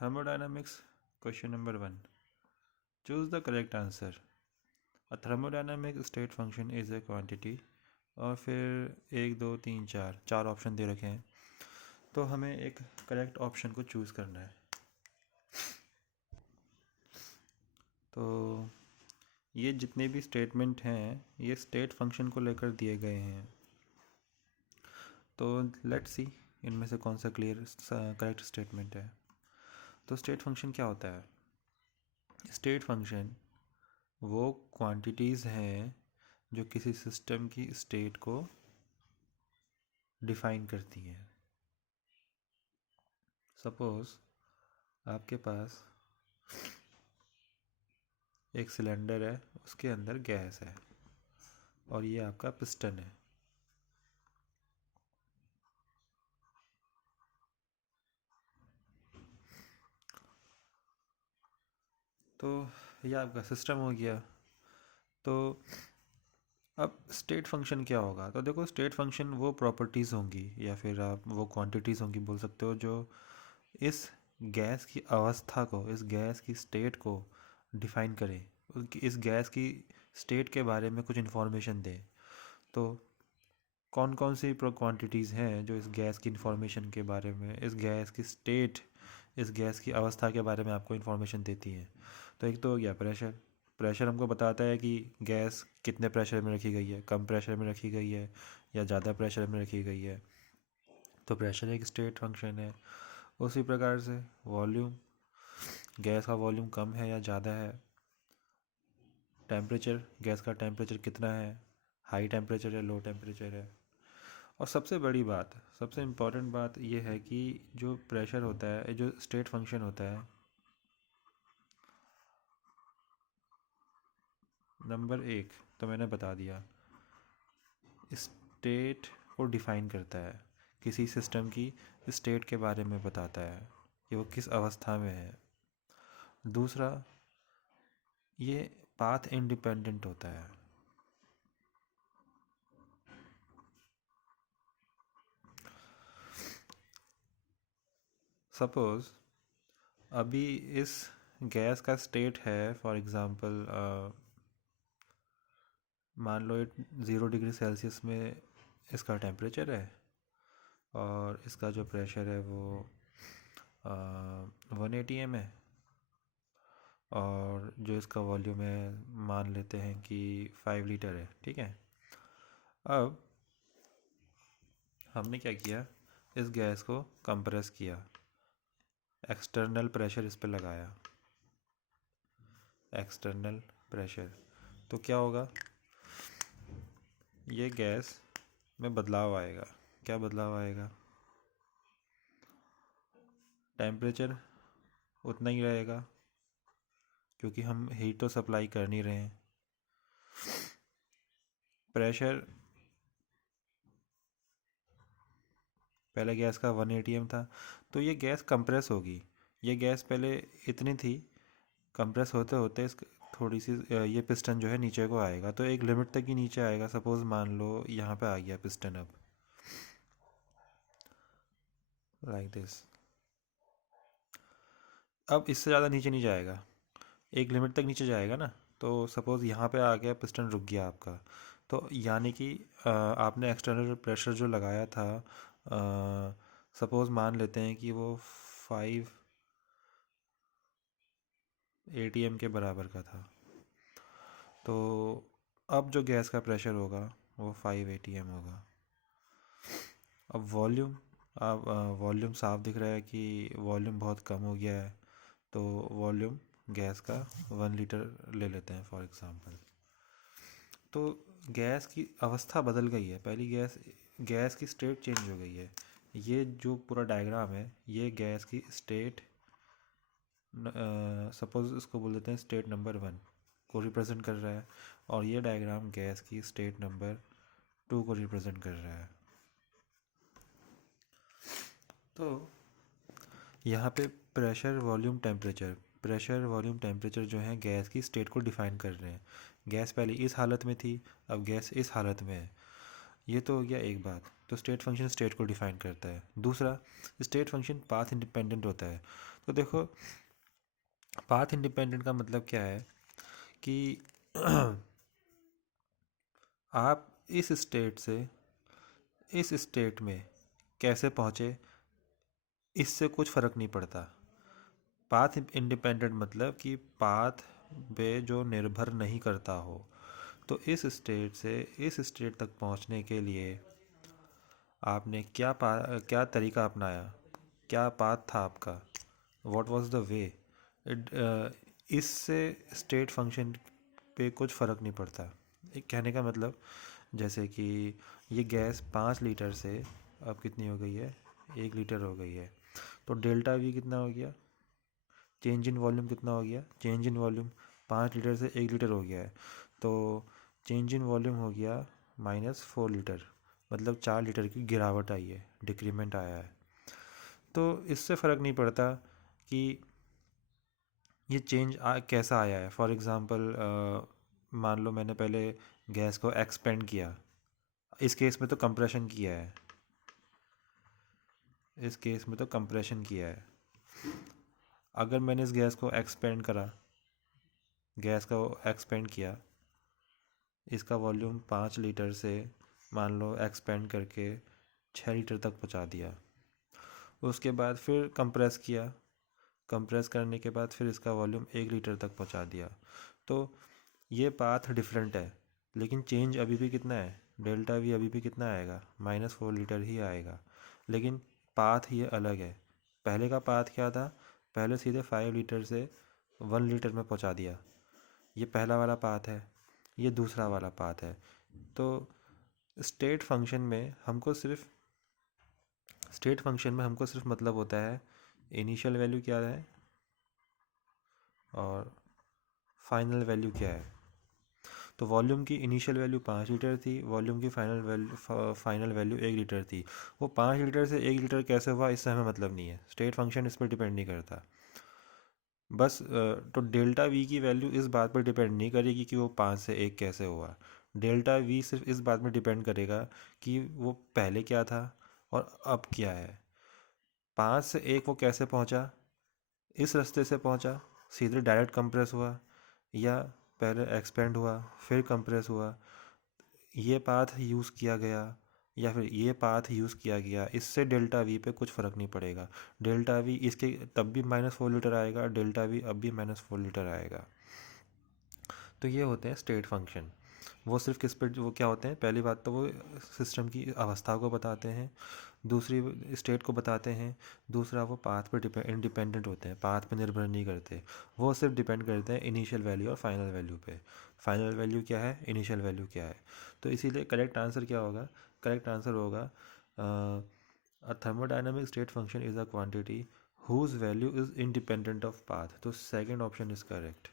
Thermodynamics question number 1. Choose the correct answer. A thermodynamic state function is a quantity और फिर 1 2 3 4 option दे रखे हैं, तो हमें एक करेक्ट ऑप्शन को चूज़ करना है। तो ये जितने भी स्टेटमेंट हैं ये स्टेट फंक्शन को लेकर दिए गए हैं। तो लेट्स सी इनमें से कौन सा करेक्ट स्टेटमेंट है। तो स्टेट फंक्शन क्या होता है? स्टेट फंक्शन वो क्वांटिटीज़ हैं जो किसी सिस्टम की स्टेट को डिफ़ाइन करती हैं। सपोज़ आपके पास एक सिलेंडर है, उसके अंदर गैस है और ये आपका पिस्टन है। तो ये आपका सिस्टम हो गया। तो अब स्टेट फंक्शन क्या होगा? तो देखो, स्टेट फंक्शन वो प्रॉपर्टीज़ होंगी या फिर आप वो क्वांटिटीज़ होंगी बोल सकते हो जो इस गैस की अवस्था को, इस गैस की स्टेट को डिफ़ाइन करें, इस गैस की स्टेट के बारे में कुछ इन्फॉर्मेशन दें। तो कौन कौन सी क्वांटिटीज़ हैं जो इस गैस की इन्फॉर्मेशन के बारे में, इस गैस की स्टेट, इस गैस की अवस्था के बारे में आपको इन्फॉर्मेशन देती हैं? तो एक तो हो गया प्रेशर। प्रेशर हमको बताता है कि गैस कितने प्रेशर में रखी गई है, कम प्रेशर में रखी गई है या ज़्यादा प्रेशर में रखी गई है। तो प्रेशर एक स्टेट फंक्शन है। उसी प्रकार से वॉल्यूम, गैस का वॉल्यूम कम है या ज़्यादा है। टेम्परेचर, गैस का टेम्परेचर कितना है, हाई टेम्परेचर है, लो टेम्परेचर है। और सबसे बड़ी बात, सबसे इम्पॉर्टेंट बात यह है कि जो प्रेशर होता है, जो स्टेट फंक्शन होता है, नंबर 1 तो मैंने बता दिया, स्टेट को डिफ़ाइन करता है, किसी सिस्टम की स्टेट के बारे में बताता है कि वो किस अवस्था में है। दूसरा, ये पाथ इंडिपेंडेंट होता है। सपोज़ अभी इस गैस का स्टेट है, फॉर एग्ज़ाम्पल मान लो 0 डिग्री सेल्सियस में इसका टेम्परेचर है और इसका जो प्रेशर है वो 1 atm है और जो इसका वॉल्यूम है मान लेते हैं कि 5 लीटर है। ठीक है, अब हमने क्या किया, इस गैस को कंप्रेस किया, एक्सटर्नल प्रेशर इस पे लगाया, एक्सटर्नल प्रेशर। तो क्या होगा, ये गैस में बदलाव आएगा। क्या बदलाव आएगा? टेम्परेचर उतना ही रहेगा क्योंकि हम हीट तो सप्लाई कर नहीं रहे हैं। प्रेशर, पहले गैस का 1 atm था, तो ये गैस कंप्रेस होगी। ये गैस पहले इतनी थी, कंप्रेस होते होते इस थोड़ी सी ये पिस्टन जो है नीचे को आएगा, तो एक लिमिट तक ही नीचे आएगा। सपोज़ मान लो यहाँ पे आ गया पिस्टन, अब लाइक दिस। अब इससे ज़्यादा नीचे नहीं जाएगा, एक लिमिट तक नीचे जाएगा ना। तो सपोज़ यहाँ पे आ गया, पिस्टन रुक गया आपका। तो यानी कि आपने एक्सटर्नल प्रेशर जो लगाया था, सपोज़ मान लेते हैं कि वो 5 atm के बराबर का था। तो अब जो गैस का प्रेशर होगा वो 5 atm होगा। अब वॉल्यूम, अब वॉल्यूम साफ दिख रहा है कि वॉल्यूम बहुत कम हो गया है। तो वॉल्यूम गैस का 1 लीटर ले लेते हैं फॉर एग्ज़ाम्पल। तो गैस की अवस्था बदल गई है, पहली गैस की स्टेट चेंज हो गई है। ये जो पूरा डायग्राम है ये गैस की स्टेट, सपोज़ इसको बोल देते हैं स्टेट नंबर 1 को रिप्रेजेंट कर रहा है, और ये डायग्राम गैस की स्टेट नंबर 2 को रिप्रेजेंट कर रहा है। तो यहाँ पे pressure volume temperature, pressure volume temperature जो है गैस की स्टेट को डिफ़ाइन कर रहे हैं। गैस पहले इस हालत में थी, अब गैस इस हालत में है। ये तो हो गया एक बात। तो स्टेट फंक्शन स्टेट को डिफाइन करता है। दूसरा, स्टेट फंक्शन पाथ इंडिपेंडेंट होता है। तो देखो, पाथ इंडिपेंडेंट का मतलब क्या है कि आप इस स्टेट से इस स्टेट में कैसे पहुँचे, इससे कुछ फ़र्क नहीं पड़ता। पाथ इंडिपेंडेंट मतलब कि पाथ पे जो निर्भर नहीं करता हो। तो इस स्टेट से इस स्टेट तक पहुंचने के लिए आपने क्या तरीका अपनाया, क्या पाथ था आपका, व्हाट वाज द वे। इससे स्टेट फंक्शन पे कुछ फ़र्क नहीं पड़ता। एक कहने का मतलब, जैसे कि ये गैस 5 लीटर से अब कितनी हो गई है, 1 लीटर हो गई है। तो डेल्टा वी कितना हो गया, चेंज इन वॉल्यूम कितना हो गया, चेंज इन वॉल्यूम 5 लीटर से 1 लीटर हो गया है। तो चेंज इन वॉल्यूम हो गया -4 लीटर, मतलब 4 लीटर की गिरावट आई है, डिक्रीमेंट आया है। तो इससे फ़र्क नहीं पड़ता कि ये चेंज कैसा आया है। फॉर एग्ज़ाम्पल, मान लो मैंने पहले गैस को एक्सपेंड किया, इस केस में तो कंप्रेशन किया है, इस केस में तो कंप्रेशन किया है। अगर मैंने इस गैस को एक्सपेंड करा, गैस को एक्सपेंड किया, इसका वॉल्यूम 5 लीटर से मान लो एक्सपेंड करके 6 लीटर तक पहुंचा दिया। उसके बाद फिर कंप्रेस किया, कंप्रेस करने के बाद फिर इसका वॉल्यूम 1 लीटर तक पहुंचा दिया। तो ये पाथ डिफरेंट है, लेकिन चेंज अभी भी कितना है, डेल्टा वी अभी भी कितना आएगा, -4 लीटर ही आएगा। लेकिन पाथ ये अलग है। पहले का पाथ क्या था, पहले सीधे 5 लीटर से 1 लीटर में पहुंचा दिया, ये पहला वाला पाथ है, ये दूसरा वाला पाथ है। तो स्टेट फंक्शन में हमको सिर्फ मतलब होता है इनिशियल वैल्यू क्या है और फाइनल वैल्यू क्या है। तो वॉल्यूम की इनिशियल वैल्यू 5 लीटर थी, वॉल्यूम की फाइनल वैल्यू 1 लीटर थी। वो 5 लीटर से 1 लीटर कैसे हुआ, इससे हमें मतलब नहीं है, स्टेट फंक्शन इस पर डिपेंड नहीं करता। बस तो डेल्टा वी की वैल्यू इस बात पर डिपेंड नहीं करेगी कि वो 5 से 1 कैसे हुआ। डेल्टा वी सिर्फ इस बात में डिपेंड करेगा कि वो पहले क्या था और अब क्या है। 5 से 1 वो कैसे पहुंचा, इस रास्ते से पहुंचा, सीधे डायरेक्ट कंप्रेस हुआ, या पहले एक्सपेंड हुआ फिर कंप्रेस हुआ, ये पाथ यूज़ किया गया या फिर ये पाथ यूज़ किया गया, इससे डेल्टा वी पे कुछ फ़र्क नहीं पड़ेगा। डेल्टा वी इसके तब भी -4 लीटर आएगा, डेल्टा वी अब भी -4 लीटर आएगा। तो ये होते हैं स्टेट फंक्शन। वो सिर्फ किस पर, वो क्या होते हैं, पहली बात तो वो सिस्टम की अवस्था को बताते हैं, दूसरी स्टेट को बताते हैं, दूसरा वो पाथ पर इंडिपेंडेंट होते हैं, पाथ पे निर्भर नहीं करते। वो सिर्फ डिपेंड करते हैं इनिशियल वैल्यू और फाइनल वैल्यू पे। फाइनल वैल्यू क्या है, इनिशियल वैल्यू क्या है। तो इसीलिए करेक्ट आंसर क्या होगा, करेक्ट आंसर होगा अ thermodynamic state function is a quantity whose value is independent of path। तो सेकेंड ऑप्शन इज करेक्ट।